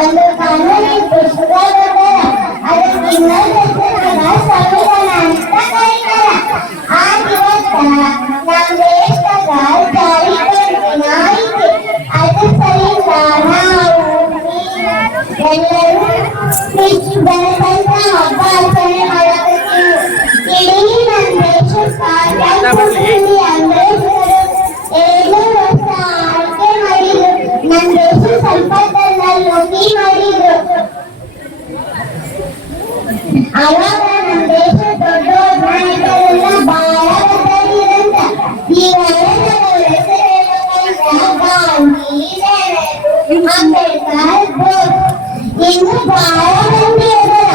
ಒಂದು ಕಾನೂನು ಪುಸ್ತಕ ಅದಕ್ಕೆ ಸಂವಿಧಾನ ಅಂತ ಕರೀತಾರ. ಆ ದಿವಸ ನಮ್ಮ ದೇಶದಾಗ ಜಾರಿಗೆ ಐತಿ. ಅದ್ರ ಸಲಿಂದ ನಾವು ಎಲ್ಲರೂ ಗಣತಂತ್ರ ಹಬ್ಬ ಆಚರಣೆ ಮಾಡಕತ್ತೀವಿ. ಇಡೀ ನಮ್ಮ ದೇಶಕ್ಕ ಅಂಬೇಡ್ಕರ್ 2 ವರ್ಷ ಆಳ್ಕೆ ಮಾಡಿದ್ರು. ನಮ್ಮ ದೇಶ ಸಂಪತ್ತನ್ನ ಲೂಟಿ ಮಾಡಿದ್ರು. ಅವಾಗ ನಮ್ಮ ದೇಶ ದೊಡ್ಡ ನಾಯಕರೆಲ್ಲ ಬಹಳ ಬದಲಿರಂತ. ಇವೆಲ್ಲ ಗಾಂಧಿ, ಅಂಬೇಡ್ಕರ್, ಬೋಸ್ ಇನ್ನು ಬಹಳ ಮಂದಿ ಅದಾರ.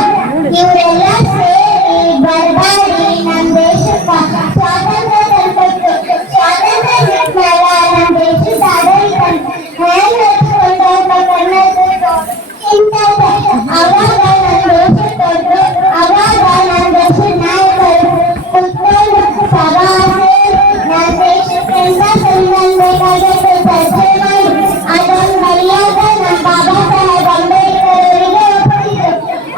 ಇವರೆಲ್ಲ ಸೇರಿ ಬರ್ಬಾರಿ ನಮ್ಮ ದೇಶಕ್ಕ ಸ್ವಾತಂತ್ರ್ಯ ತಂದ್ಕೊಟ್ಟು. ಸ್ವಾತಂತ್ರ್ಯ ಸಿಕ್ಕಾಗ ನಮ್ಮ ದೇಶದ ಆಡಳಿತ ಹೆಂಗ್ ನಡೆಸ್ಕೊಂಡು ಕನ್ನಡ ಇಂಥದ್ದು. ಅವಾಗ ನಮ್ಮ ದೇಶ ಕೊಟ್ಟರು. ಅವಾಗ ನಮ್ಮ ದೇಶದ ನಾಯಕರು ಕುತ್ಕೊಂಡು ಸಭಾ ನಮ್ಮ ದೇಶಕ್ಕೆ ಎಂತ ಸಂವಿಧಾನ ಬೇಕಾಗಿತ್ತು ಚರ್ಚೆ ಮಾಡಿ ಅದನ್ನು ಮರ್ಯಾದ ನಮ್ಮ ಬಾಬಾ ಸಾಹೇಬ್ ಅಂಬೇಡ್ಕರ್ ಅವರಿಗೆ ಒಪ್ಪಿಸಿದ್ರು.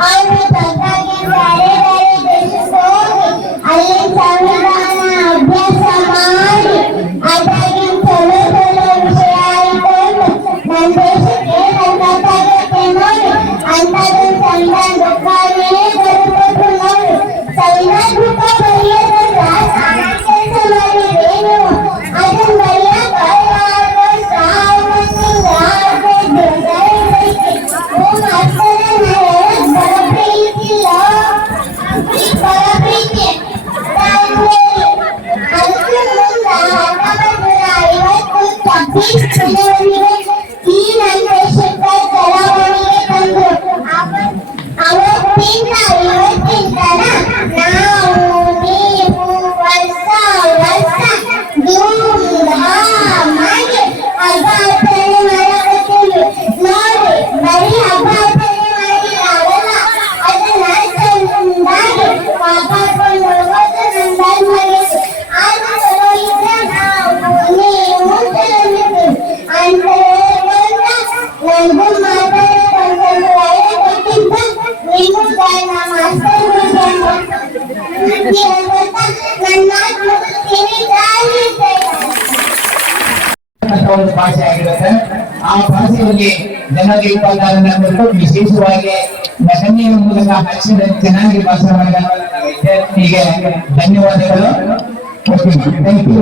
ಅವರು ತಗ್ಗಾಗಿ ಬೇರೆ ಬೇರೆ ದೇಶಕ್ಕೆ ಹೋಗಿ ಅಲ್ಲಿ ಸಂವಿಧಾನ ಅಭ್ಯಾಸ ಮಾಡಿ ಅದಾಗಿನ ಚಲೋ ಚಲೋ ವಿಷಯ ಇಟ್ಕೊಂಡು ನಮ್ಮ ದೇಶಕ್ಕೆ ಸಂಕಟಾಗತ್ತೆ ನೋಡಿ. ಅಂಥದ್ದು ಸಂವಿಧಾನ ಬುಕ್ಕಾನೇ ಬರೆದ್ಕೊಟ್ರು ನೋಡಿ. ಸಂವಿಧಾನ ಬುಕ್ಕ ಬರೆಯೋದಲ್ಲ ಸಾಮಾನ್ಯ ಕೆಲಸ ಮಾಡಿದ್ರೆ ನೀವು ಅದನ್ನ ಬರೆಯಾಕ 2 ವರ್ಷ 6 ತಿಂಗಳ ಆಗ್ಬೇಕು. ಬರಪ್ರೀತಿಲ್ಲ ಬರಪ್ರೀತಿ ಅದಕ್ಕೆ ಮುಂದ 1956 ಜನವರಿಗೆ ಈ ನಮ್ಮ ದೇಶಕ್ಕ ಚಳವಳಿಗೆ ತಂದ್ರು. ಅವತ್ತಿಂದ ಇವತ್ತಿನ ತನ ನಾವು ನೀವು ವರ್ಷ ವರ್ಷ ಧೂಮ್ಧಾಮಾಗಿ ಹಬ್ಬ ಆಚರಣೆ ಮಾಡಕತ್ತೀವಿ ನೋಡಿ. ಬರೀ ಹಬ್ಬ ಆಚರಣೆ ಮಾಡಿದ್ರೆ ಆಗಲ್ಲ. ಅದನ್ನ ಚಂದಾಗಿ ಕಾಪಾಡ್ಕೊಂಡು ಹೋಗೋದು ನಮ್ಮ ಧರ್ಮ ಇತ್ತು. ಅದು ಚಲೋ ಇದ್ರೆ ನಾವು ನೀವು ಚಲೋ ಅಂತ ಹೇಳ್ಕೊಂಡ ನನಗೂ ಮಾತಾಡೋದು ಒಳ್ಳೆ ಗೊತ್ತಿದ್ದ ನೀವು ನನ್ನ ಮಾಸ್ತರ್ ನನ್ನ ಒಂದು ಭಾಷೆ ಆಗಿರುತ್ತೆ. ಆ ಭಾಷೆಯಲ್ಲಿ ಜನರಿಗೆ 26 ವಿಶೇಷವಾಗಿ ಕನ್ನೆಯ ಮೂಲಕ ಅಕ್ಷರ ಚೆನ್ನಾಗಿ ಭಾಷಣ ಮಾಡಿದ ವಿದ್ಯಾರ್ಥಿನಿಗೆ ಧನ್ಯವಾದಗಳು. Thank you.